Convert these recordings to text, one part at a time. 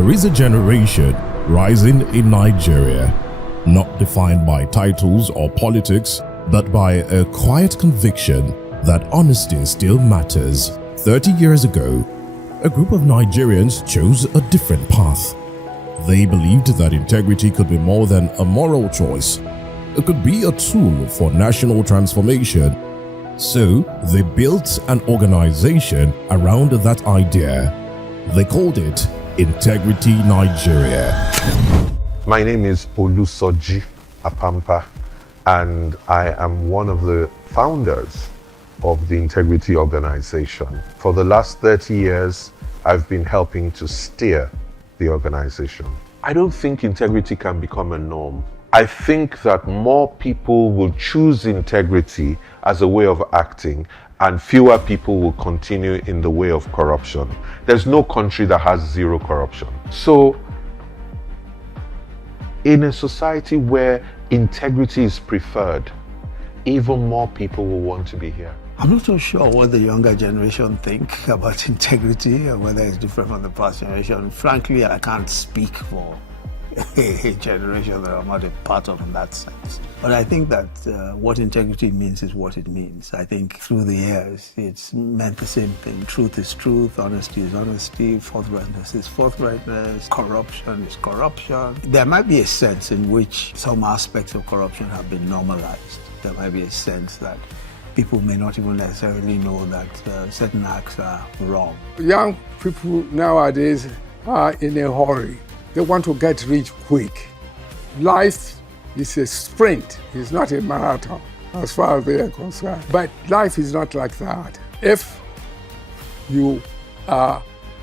There is a generation rising in Nigeria, not defined by titles or politics, but by a quiet conviction that honesty still matters. 30 years ago, a group of Nigerians chose a different path. They believed that integrity could be more than a moral choice. It could be a tool for national transformation. So, they built an organization around that idea. They called it Integrity Nigeria. My name is Olusoji Apampa, and I am one of the founders of the Integrity Organization. For the last 30 years, I've been helping to steer the organization. I don't think integrity can become a norm. I think that more people will choose integrity as a way of acting, and fewer people will continue in the way of corruption. There's no country that has zero corruption. So, in a society where integrity is preferred, even more people will want to be here. I'm not so sure what the younger generation think about integrity or whether it's different from the past generation. Frankly, I can't speak for a generation that I'm not a part of in that sense. But I think that what integrity means is what it means. I think through the years, it's meant the same thing. Truth is truth, honesty is honesty, forthrightness is forthrightness, corruption is corruption. There might be a sense in which some aspects of corruption have been normalized. There might be a sense that people may not even necessarily know that certain acts are wrong. Young people nowadays are in a hurry. They want to get rich quick. Life is a sprint, it's not a marathon as far as they are concerned. But life is not like that. If you are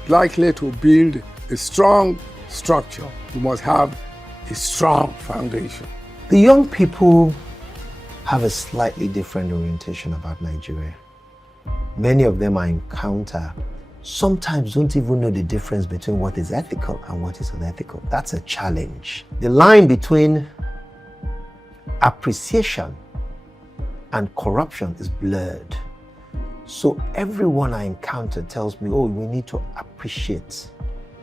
likely to build a strong structure, you must have a strong foundation. The young people have a slightly different orientation about Nigeria. Many of them I encounter sometimes don't even know the difference between what is ethical and what is unethical. That's a challenge. The line between appreciation and corruption is blurred. So everyone I encounter tells me, oh, we need to appreciate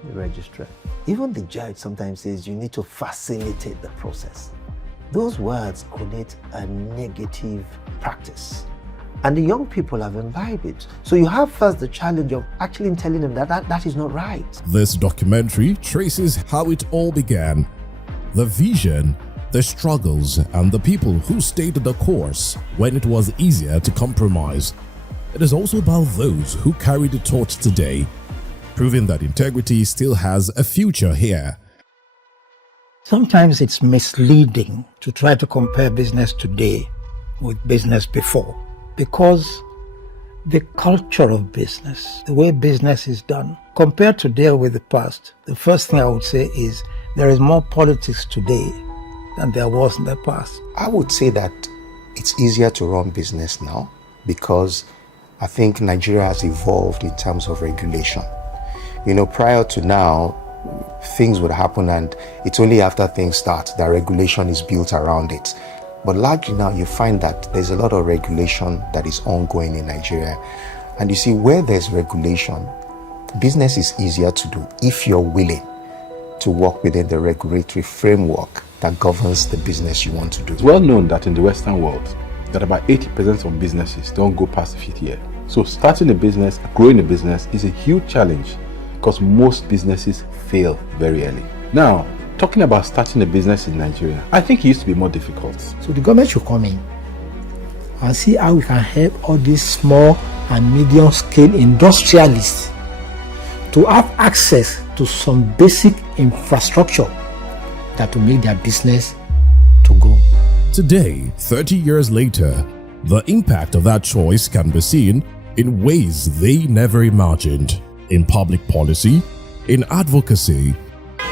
the registrar. Even the judge sometimes says you need to facilitate the process. Those words connote a negative practice. And the young people have imbibed it. So you have first the challenge of actually telling them that that is not right. This documentary traces how it all began. The vision, the struggles, and the people who stayed the course when it was easier to compromise. It is also about those who carry the torch today, proving that integrity still has a future here. Sometimes it's misleading to try to compare business today with business before, because the culture of business, the way business is done, compared today with the past, the first thing I would say is there is more politics today than there was in the past. I would say that it's easier to run business now because I think Nigeria has evolved in terms of regulation. Prior to now, things would happen and it's only after things start that regulation is built around it. But largely now you find that there's a lot of regulation that is ongoing in Nigeria. And you see, where there's regulation, business is easier to do if you're willing to work within the regulatory framework that governs the business you want to do. It's well known that in the Western world, that about 80% of businesses don't go past the 5th year. So starting a business, growing a business is a huge challenge because most businesses fail very early. Now, talking about starting a business in Nigeria, I think it used to be more difficult. So the government should come in and see how we can help all these small and medium scale industrialists to have access to some basic infrastructure that will make their business to grow. Today, 30 years later, the impact of that choice can be seen in ways they never imagined. In public policy, in advocacy,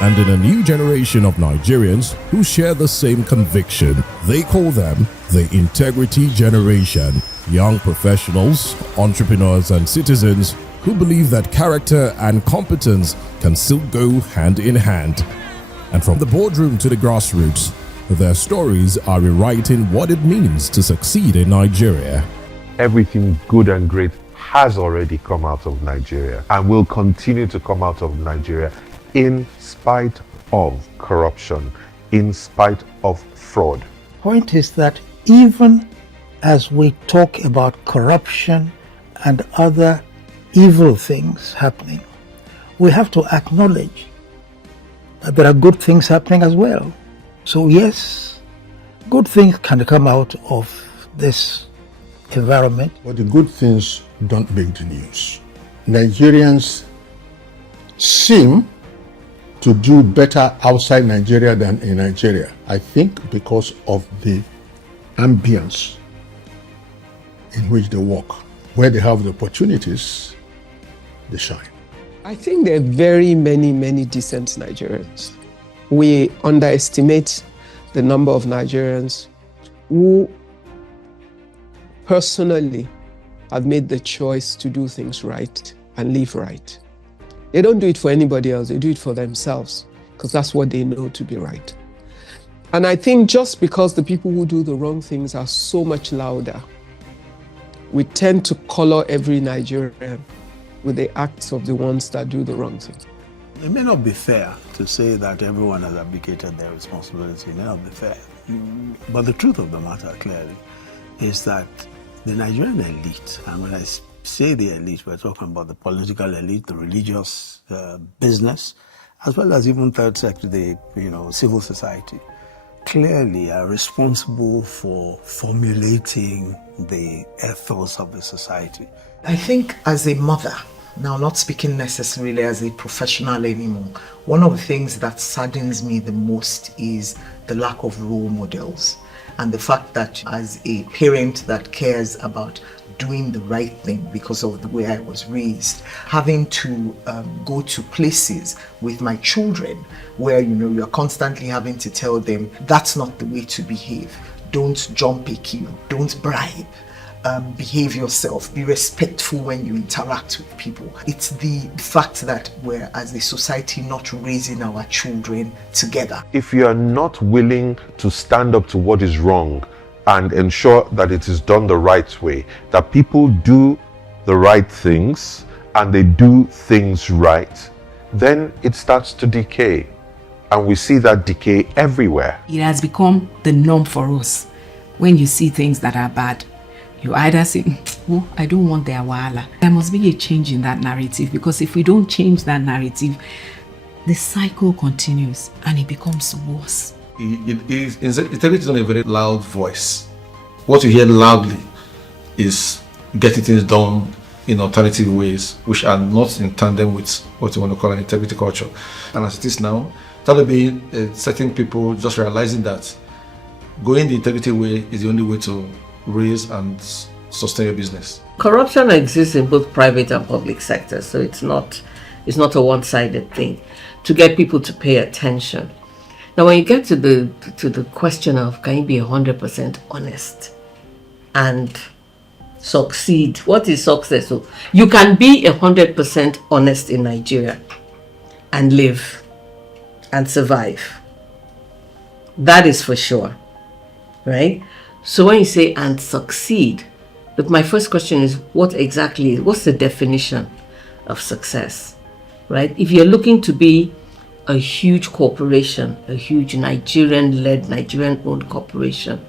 and in a new generation of Nigerians who share the same conviction. They call them the Integrity Generation. Young professionals, entrepreneurs, and citizens who believe that character and competence can still go hand in hand. And from the boardroom to the grassroots, their stories are rewriting what it means to succeed in Nigeria. Everything good and great has already come out of Nigeria and will continue to come out of Nigeria. in spite of corruption, in spite of fraud. Point is that even as we talk about corruption and other evil things happening, we have to acknowledge that there are good things happening as well. So yes, good things can come out of this environment. But the good things don't make the news. Nigerians seem to do better outside Nigeria than in Nigeria. I think because of the ambience in which they work. Where they have the opportunities, they shine. I think there are very many decent Nigerians. We underestimate the number of Nigerians who personally have made the choice to do things right and live right. They don't do it for anybody else, they do it for themselves, because that's what they know to be right. And I think just because the people who do the wrong things are so much louder, we tend to color every Nigerian with the acts of the ones that do the wrong thing. It may not be fair to say that everyone has abdicated their responsibility. It may not be fair. But the truth of the matter, clearly, is that the Nigerian elite, and when I say the elite, we're talking about the political elite, the religious, business, as well as even third sector, the civil society, clearly are responsible for formulating the ethos of the society. I think as a mother, now not speaking necessarily as a professional anymore, one of the things that saddens me the most is the lack of role models, and the fact that as a parent that cares about doing the right thing because of the way I was raised, having to go to places with my children where you're constantly having to tell them that's not the way to behave, don't jump a queue, don't bribe, behave yourself, be respectful when you interact with people. It's the fact that we're as a society not raising our children together. If you are not willing to stand up to what is wrong and ensure that it is done the right way, that people do the right things and they do things right, then it starts to decay. And we see that decay everywhere. It has become the norm for us. When you see things that are bad, you either say, oh, I don't want their wahala. There must be a change in that narrative, because if we don't change that narrative, the cycle continues and it becomes worse. Integrity is not a very loud voice. What you hear loudly is getting things done in alternative ways, which are not in tandem with what you want to call an integrity culture. And as it is now, that will be certain people just realizing that going the integrity way is the only way to raise and sustain your business. Corruption exists in both private and public sectors, so it's not a one-sided thing. To get people to pay attention. Now, when you get to the question of can you be 100% honest and succeed, what is success? So you can be 100% honest in Nigeria and live and survive. That is for sure, right? So when you say and succeed, look, my first question is what's the definition of success, right? If you're looking to be a huge corporation, a huge Nigerian-led, Nigerian-owned corporation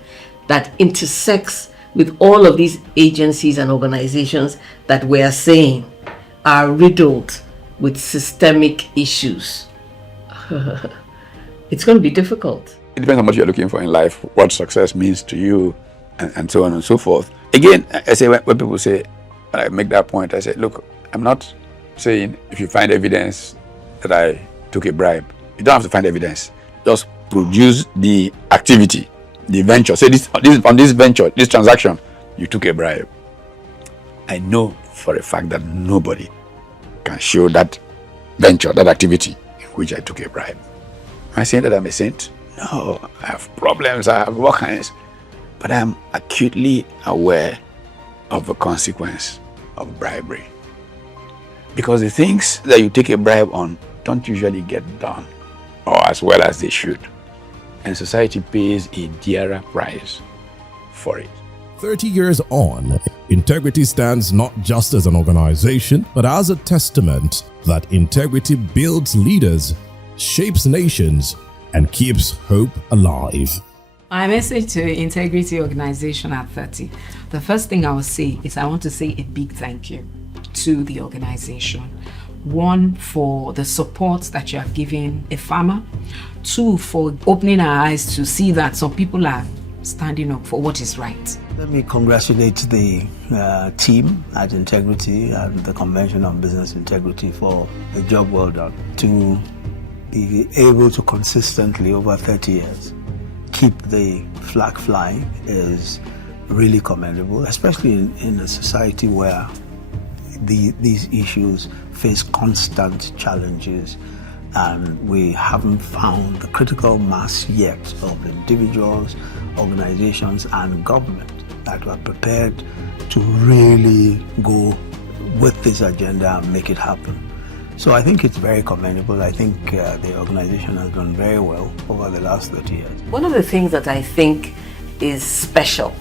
that intersects with all of these agencies and organizations that we are saying are riddled with systemic issues, it's going to be difficult. It depends on what you're looking for in life, what success means to you, and so on and so forth. Again, I say when people say, when I make that point, I say, look, I'm not saying if you find evidence that I took a bribe. You don't have to find evidence. Just produce the activity, the venture. Say on this venture, this transaction, you took a bribe. I know for a fact that nobody can show that venture, that activity in which I took a bribe. Am I saying that I'm a saint? No, I have problems, I have all kinds. But I'm acutely aware of the consequence of bribery. Because the things that you take a bribe on don't usually get done, or as well as they should. And society pays a dearer price for it. 30 years on, Integrity stands not just as an organization, but as a testament that integrity builds leaders, shapes nations, and keeps hope alive. My message to Integrity Organization at 30. The first thing I will say is I want to say a big thank you to the organization. One, for the support that you have given a farmer. Two, for opening our eyes to see that some people are standing up for what is right. Let me congratulate the team at Integrity and the Convention on Business Integrity for a job well done. To be able to consistently, over 30 years, keep the flag flying is really commendable, especially in a society where these issues face constant challenges, and we haven't found the critical mass yet of individuals, organizations, and government that are prepared to really go with this agenda and make it happen. So I think it's very commendable. I think the organization has done very well over the last 30 years. One of the things that I think is special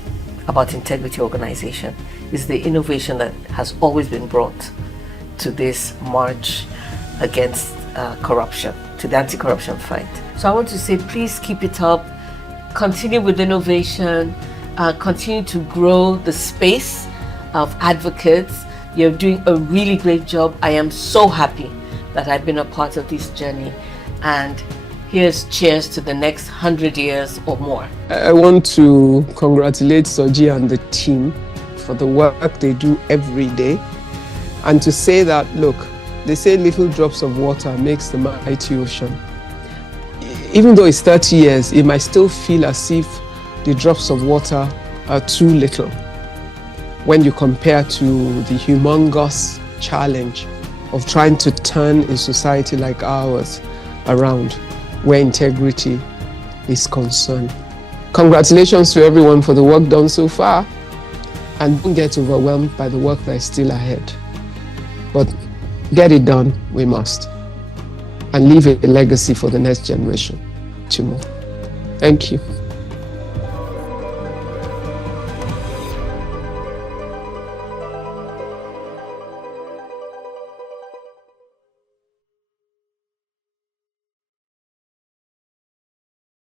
about Integrity Organization is the innovation that has always been brought to this march against corruption, to the anti-corruption fight. So I want to say, please keep it up, continue with innovation, continue to grow the space of advocates. You're doing a really great job. I am so happy that I've been a part of this journey, and here's cheers to the next 100 years or more. I want to congratulate Soji and the team for the work they do every day, and to say that, look, they say little drops of water makes the mighty ocean. Even though it's 30 years, it might still feel as if the drops of water are too little when you compare to the humongous challenge of trying to turn a society like ours around, where integrity is concerned. Congratulations to everyone for the work done so far, and don't get overwhelmed by the work that is still ahead. But get it done, we must, and leave a legacy for the next generation tomorrow. Thank you.